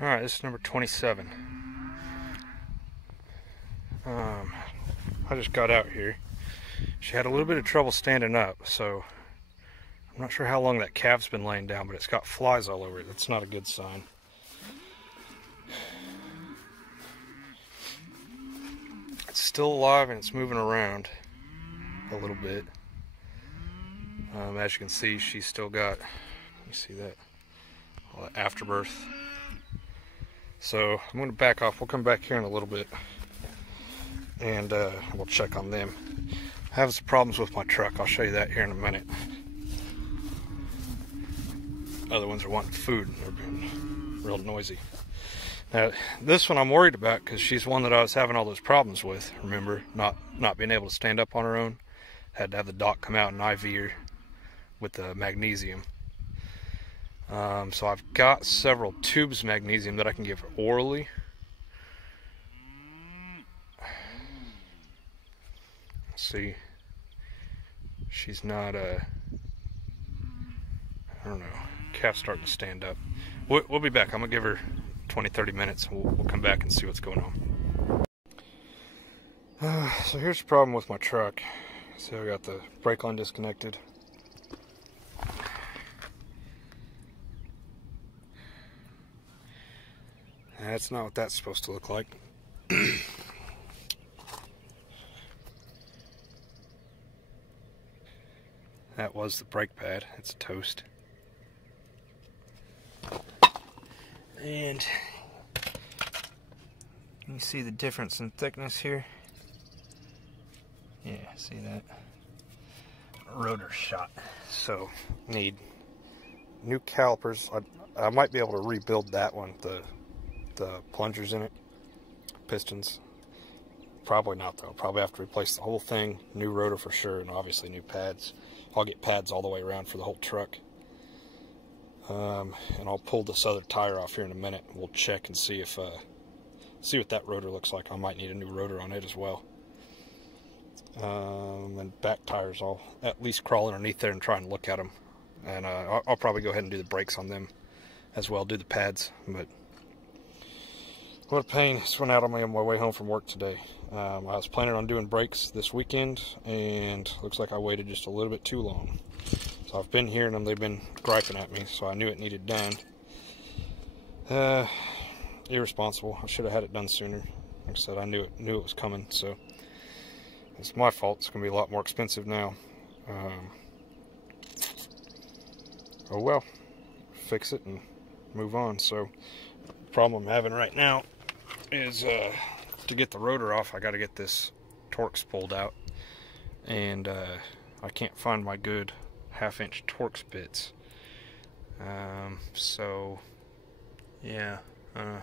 Alright, this is number 27. I just got out here. She had a little bit of trouble standing up, so I'm not sure how long that calf's been laying down, but it's got flies all over it. That's not a good sign. It's still alive and it's moving around a little bit. As you can see, she's still got, let me see that, all that afterbirth. So I'm going to back off. We'll come back here in a little bit and we'll check on them. I have some problems with my truck. I'll show you that here in a minute. Other ones are wanting food and they're being real noisy. Now, this one I'm worried about because she's one that I was having all those problems with. Remember, not being able to stand up on her own. Had to have the doc come out and IV her with the magnesium. So I've got several tubes of magnesium that I can give her orally. See, she's not I don't know, calf's starting to stand up. We'll be back. I'm gonna give her 20-30 minutes. We'll come back and see what's going on. So here's the problem with my truck. See, I got the brake line disconnected. That's not what that's supposed to look like. That was the brake pad. It's toast. And you see the difference in thickness here? Yeah, see that? Rotor shot. So, need new calipers. I might be able to rebuild that one, the plungers in it, pistons. Probably not though. Probably have to replace the whole thing, new rotor for sure, and obviously new pads. I'll get pads all the way around for the whole truck. And I'll pull this other tire off here in a minute. We'll check and see if see what that rotor looks like. I might need a new rotor on it as well. And back tires, I'll at least crawl underneath there and try and look at them. And I'll probably go ahead and do the brakes on them as well, do the pads. But what a pain. This went out on my way home from work today. I was planning on doing brakes this weekend, and looks like I waited just a little bit too long. So I've been hearing them. They've been griping at me, so I knew it needed done. Irresponsible. I should have had it done sooner. Like I said, I knew it was coming, so it's my fault. It's going to be a lot more expensive now. Oh well. Fix it and move on. So the problem I'm having right now is to get the rotor off, I got to get this Torx pulled out, and I can't find my good 1/2-inch Torx bits. So yeah, I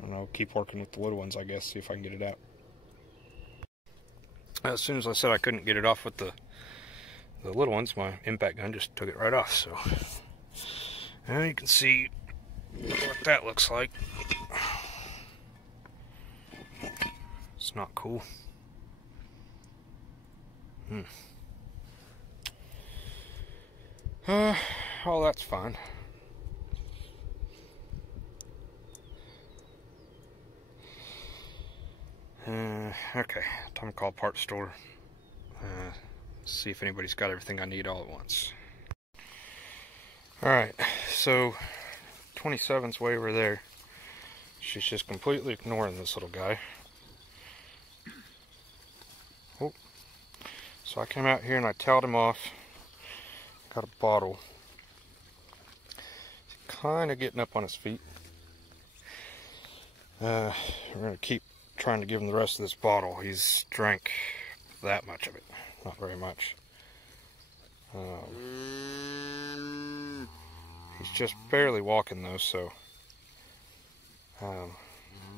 don't know, keep working with the little ones, I guess, see if I can get it out. As soon as I said I couldn't get it off with the little ones, my impact gun just took it right off. So now you can see what that looks like. It's not cool. Oh, that's fine. Okay, time to call parts store. See if anybody's got everything I need all at once. Alright, so 27's way over there. She's just completely ignoring this little guy. Oh. So I came out here and I towed him off. Got a bottle. He's kind of getting up on his feet. We're going to keep trying to give him the rest of this bottle. He's drank that much of it. Not very much. He's just barely walking though, so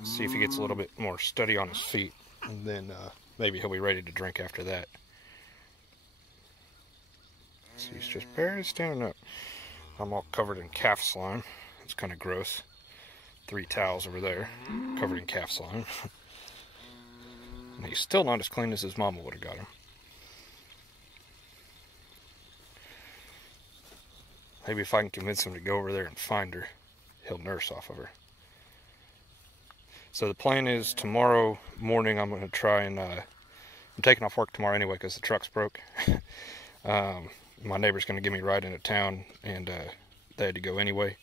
see if he gets a little bit more steady on his feet, and then maybe he'll be ready to drink after that. So he's just barely standing up. I'm all covered in calf slime. It's kind of gross. 3 towels over there covered in calf slime. And he's still not as clean as his mama would have got him. Maybe if I can convince him to go over there and find her, he'll nurse off of her. So the plan is tomorrow morning I'm going to try and, I'm taking off work tomorrow anyway because the truck's broke. My neighbor's going to give me a ride into town, and they had to go anyway.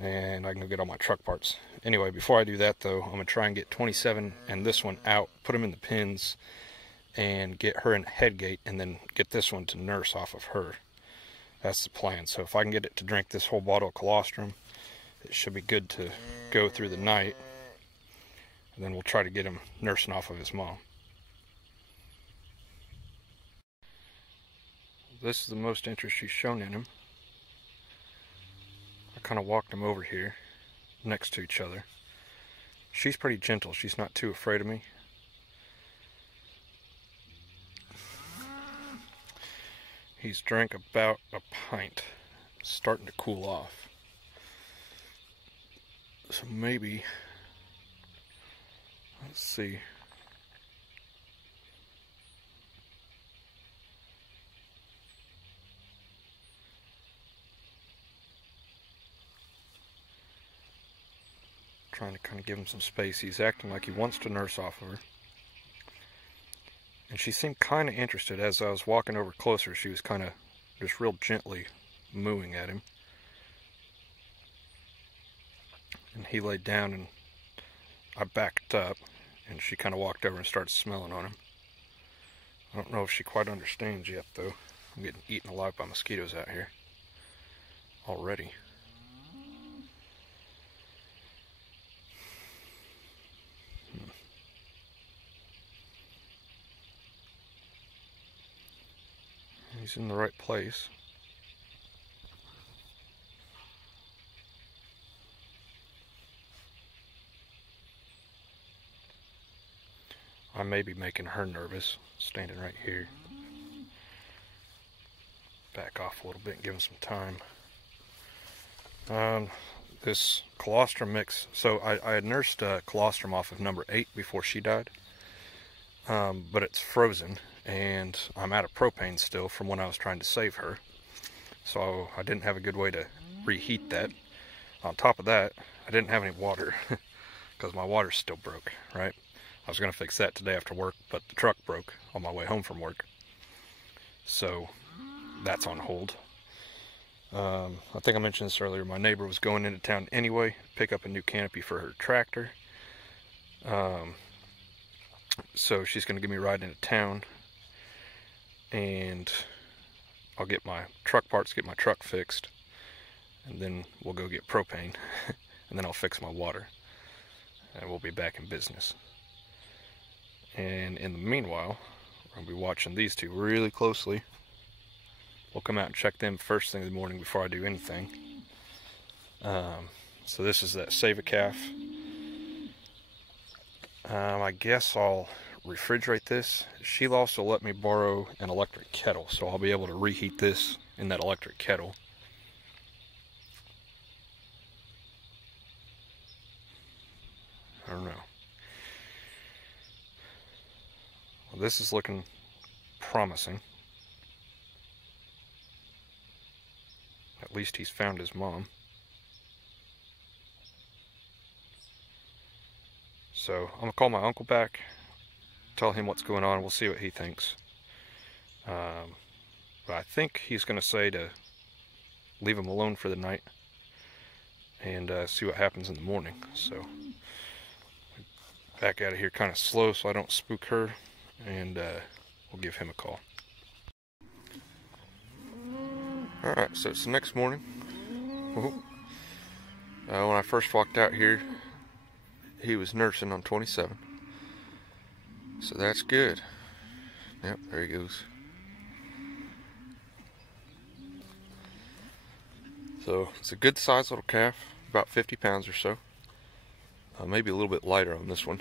And I can go get all my truck parts. Anyway, before I do that though, I'm going to try and get 27 and this one out, put them in the pins, and get her in headgate, and then get this one to nurse off of her. That's the plan. So if I can get it to drink this whole bottle of colostrum, it should be good to go through the night. And then we'll try to get him nursing off of his mom. This is the most interest she's shown in him. I kind of walked them over here next to each other. She's pretty gentle. She's not too afraid of me. He's drank about a pint. It's starting to cool off. So maybe, let's see. Trying to kind of give him some space. He's acting like he wants to nurse off of her. And she seemed kind of interested. As I was walking over closer, she was kind of just real gently mooing at him. And he laid down, and I backed up, and she kind of walked over and started smelling on him. I don't know if she quite understands yet, though. I'm getting eaten alive by mosquitoes out here already. He's in the right place. I may be making her nervous, standing right here. Back off a little bit and give him some time. This colostrum mix, so I had nursed colostrum off of number 8 before she died. But it's frozen, and I'm out of propane still from when I was trying to save her. So I didn't have a good way to reheat that. On top of that, I didn't have any water because my water still broke, right? I was going to fix that today after work, but the truck broke on my way home from work. So that's on hold. I think I mentioned this earlier. My neighbor was going into town anyway, pick up a new canopy for her tractor. So she's going to give me a ride into town, and I'll get my truck parts, get my truck fixed, and then we'll go get propane, and then I'll fix my water, and we'll be back in business. And in the meanwhile, we're going to be watching these two really closely. We'll come out and check them first thing in the morning before I do anything. So this is that Save a Calf. I guess I'll refrigerate this. She'll also let me borrow an electric kettle, so I'll be able to reheat this in that electric kettle. I don't know. Well, this is looking promising. At least he's found his mom. So I'm going to call my uncle back, tell him what's going on, we'll see what he thinks. But I think he's going to say to leave him alone for the night and see what happens in the morning. So back out of here kind of slow so I don't spook her, and we'll give him a call. Alright, so it's the next morning. When I first walked out here, he was nursing on 27. So that's good. Yep, there he goes. So it's a good sized little calf, about 50 pounds or so. Maybe a little bit lighter on this one.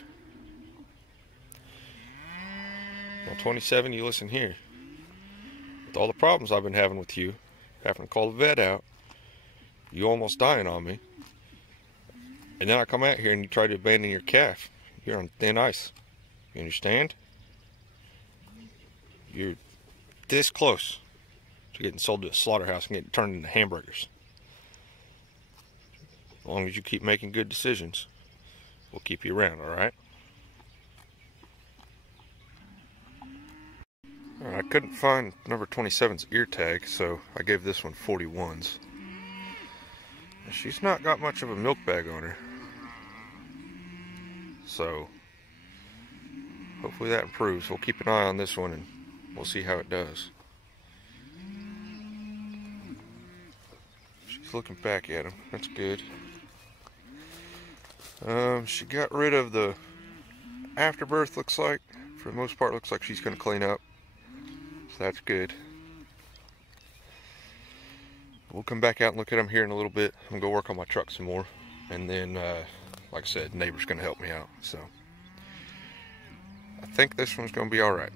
Now 27, you listen here. With all the problems I've been having with you, having to call the vet out, you almost dying on me. And then I come out here and you try to abandon your calf. You're on thin ice. You understand? You're this close to getting sold to a slaughterhouse and getting turned into hamburgers. As long as you keep making good decisions, we'll keep you around, alright? I couldn't find number 27's ear tag, so I gave this one 41's. She's not got much of a milk bag on her, so hopefully that improves. We'll keep an eye on this one and we'll see how it does. She's looking back at him. That's good. She got rid of the afterbirth, looks like. For the most part, looks like she's going to clean up. So that's good. We'll come back out and look at them here in a little bit. I'm going to go work on my truck some more. And then, like I said, neighbor's going to help me out. So I think this one's going to be alright.